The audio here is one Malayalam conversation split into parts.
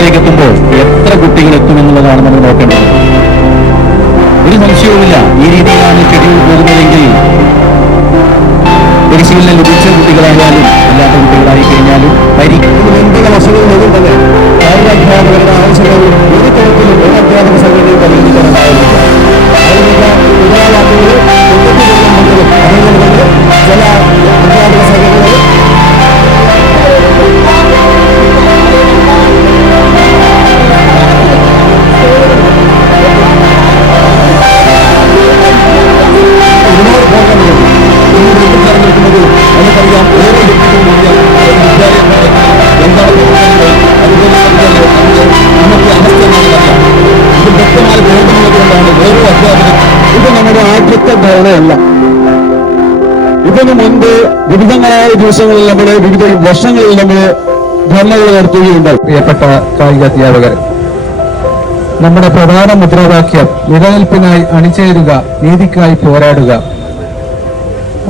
അവസ്ഥയിലേക്ക് എത്തുമ്പോൾ എത്ര കുട്ടികൾ എത്തുമെന്നുള്ളതാണ് നമ്മൾ നോക്കേണ്ടത്. ഒരു സംശയവുമില്ല, ഈ രീതിയിലാണ് ഷെഡ്യൂൾ പോകുന്നതെങ്കിൽ പരിശീലനം ലഭിച്ച കുട്ടികളായാലും അല്ലാത്ത കുട്ടികളായി കഴിഞ്ഞാലും പരിക്കുമെന്തിക വശങ്ങളിലും തന്നെ കായികാധ്യാപകരുടെ ആവശ്യങ്ങൾ ഒരു തരത്തിലും ഒരു അധ്യാപക സംഘടനയും പരിഗണിക്കാനുണ്ടാവില്ല. അതിനുള്ള മുദ്രാവാക്യങ്ങൾ അതുകൊണ്ട് ചില അധ്യാപക സംഘടനകൾ നമുക്കറിയാം ഓരോ വ്യക്തിക്കും ഇന്നത്തെ അവസ്ഥ നമുക്കറിയാം. ഇത് വ്യക്തമായി ബോധമുള്ളതുകൊണ്ടാണ് ഓരോ അധ്യാപകരും ഇത് നമ്മുടെ ആദ്യത്തെ ധരണയല്ല. ഇതിനു മുൻപ് വിവിധങ്ങളായ ദിവസങ്ങളിൽ നമ്മള് വിവിധ വർഷങ്ങളിൽ നമ്മള് ധർണകൾ നടത്തുകയുണ്ട്. പ്രിയപ്പെട്ട കായിക അധ്യാപകർ, നമ്മുടെ പ്രധാന മുദ്രാവാക്യം നിലനിൽപ്പിനായി അണിചേരുക, നീതിക്കായി പോരാടുക.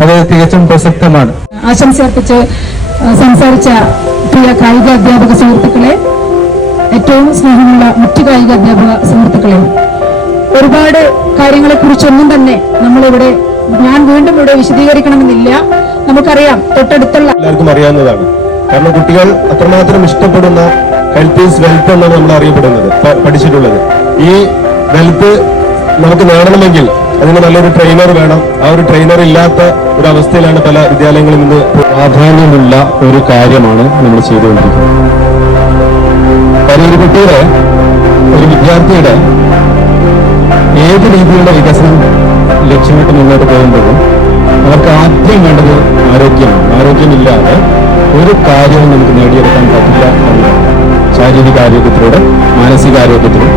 അത് തികച്ചും പ്രസക്തമാണ്. ആശംസ അർപ്പിച്ച് സംസാരിച്ച പ്രിയ കായിക അധ്യാപക സുഹൃത്തുക്കളെ, ഏറ്റവും സ്നേഹമുള്ള മറ്റു കായിക അധ്യാപക സുഹൃത്തുക്കളെ, ഒരുപാട് കാര്യങ്ങളെക്കുറിച്ചൊന്നും തന്നെ ഞാൻ വീണ്ടും ഇവിടെ വിശദീകരിക്കണമെന്നില്ല. നമുക്കറിയാം, തൊട്ടടുത്തുള്ള എല്ലാവർക്കും അറിയാവുന്നതാണ്. കാരണം കുട്ടികൾ അത്രമാത്രം ഇഷ്ടപ്പെടുന്ന ഹെൽത്ത് ഈസ് വെൽത്ത് എന്നാണ് നമ്മൾ അറിയപ്പെടുന്നത്, പഠിച്ചിട്ടുള്ളത്. ഈ വെൽത്ത് നമുക്ക് നേടണമെങ്കിൽ അതിന് നല്ലൊരു ട്രെയിനർ വേണം. ആ ഒരു ട്രെയിനർ ഇല്ലാത്ത ഒരു അവസ്ഥയിലാണ് പല വിദ്യാലയങ്ങളും ഇന്ന്. പ്രാധാന്യമുള്ള ഒരു കാര്യമാണ് നമ്മൾ ചെയ്തുകൊണ്ടിരിക്കുന്നത്. കാര്യം ഒരു കുട്ടിയുടെ, ഒരു വിദ്യാർത്ഥിയുടെ ഏത് രീതിയിലുള്ള വികസനം ലക്ഷ്യമിട്ട് മുന്നോട്ട് പോകുമ്പോഴും അവർക്ക് ആദ്യം വേണ്ടത് ആരോഗ്യമാണ്. ആരോഗ്യമില്ലാതെ ഒരു കാര്യവും നമുക്ക് നേടിയെടുക്കാൻ പറ്റില്ല എന്നതാണ്. ശാരീരിക ആരോഗ്യത്തിലൂടെ മാനസികാരോഗ്യത്തിലും